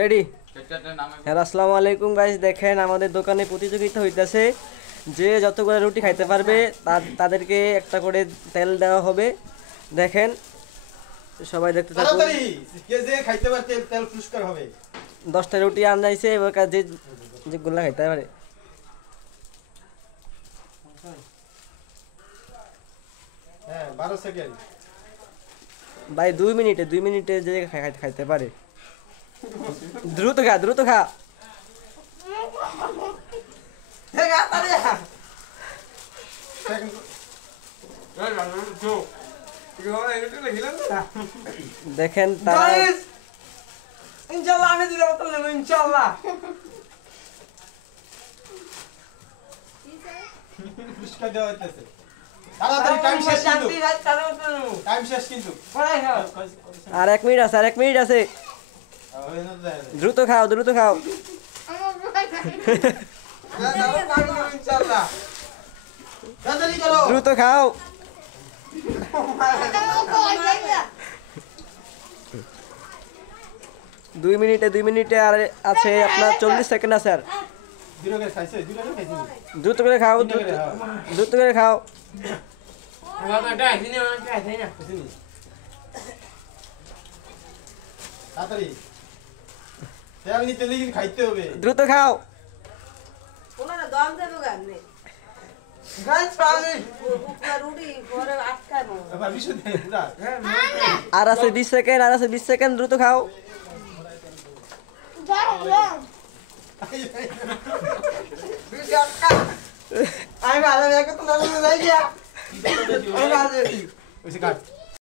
Ready? Hello, আসসালামু আলাইকুম guys. দেখেন আমাদের দোকানে প্রতিযোগিতা হইতেছে, যে যতগুলো রুটি খাইতে পারবে তাদেরকে একটা করে তেল দেওয়া হবে। দেখেন সবাই দেখতে থাকুন। তাড়াতাড়ি কে যে খাইতে পারে তেল পুরস্কার হবে। 10টা রুটি আনাইছে, এবার যে যেগুলা খাইতে পারে। হ্যাঁ 12 সেকেন্ড। ভাই 2 মিনিটে যে খাইতে পারে। দ্রুত খা, দ্রুত খা। দেখেন তারা ইনশাআল্লাহ আমি দিলে বলতে নেব ইনশাআল্লাহ। পুরস্কার দেওয়া হইতেছে। তাড়াতাড়ি টাইম শেষ কিন্তু। টাইম শেষ কিন্তু। আর 1 মিনিট আছে, আর 1 মিনিট আছে। দ্রুত খাও, দ্রুত খাও। ইনশাআল্লাহ। তাড়াতাড়ি করো। দ্রুত খাও। দুই মিনিটে আর আছে আপনার 40 সেকেন্ড আছে। আর দ্রুত করে খাও, দ্রুত করে খাও। তাড়াতাড়ি তেল নিতে লিখে খাইতে হবে। দ্রুত খাও। ওনারা দম দেবে গানে গাইস পালি রুটি পরে আটকানো এবার বিশুদ্ধ পুরা। আর আছে 20 সেকেন্ড, আর আছে 20 সেকেন্ড। দ্রুত খাও। আমি ভালো দেখো তো যাই গিয়া ওইসে কাট।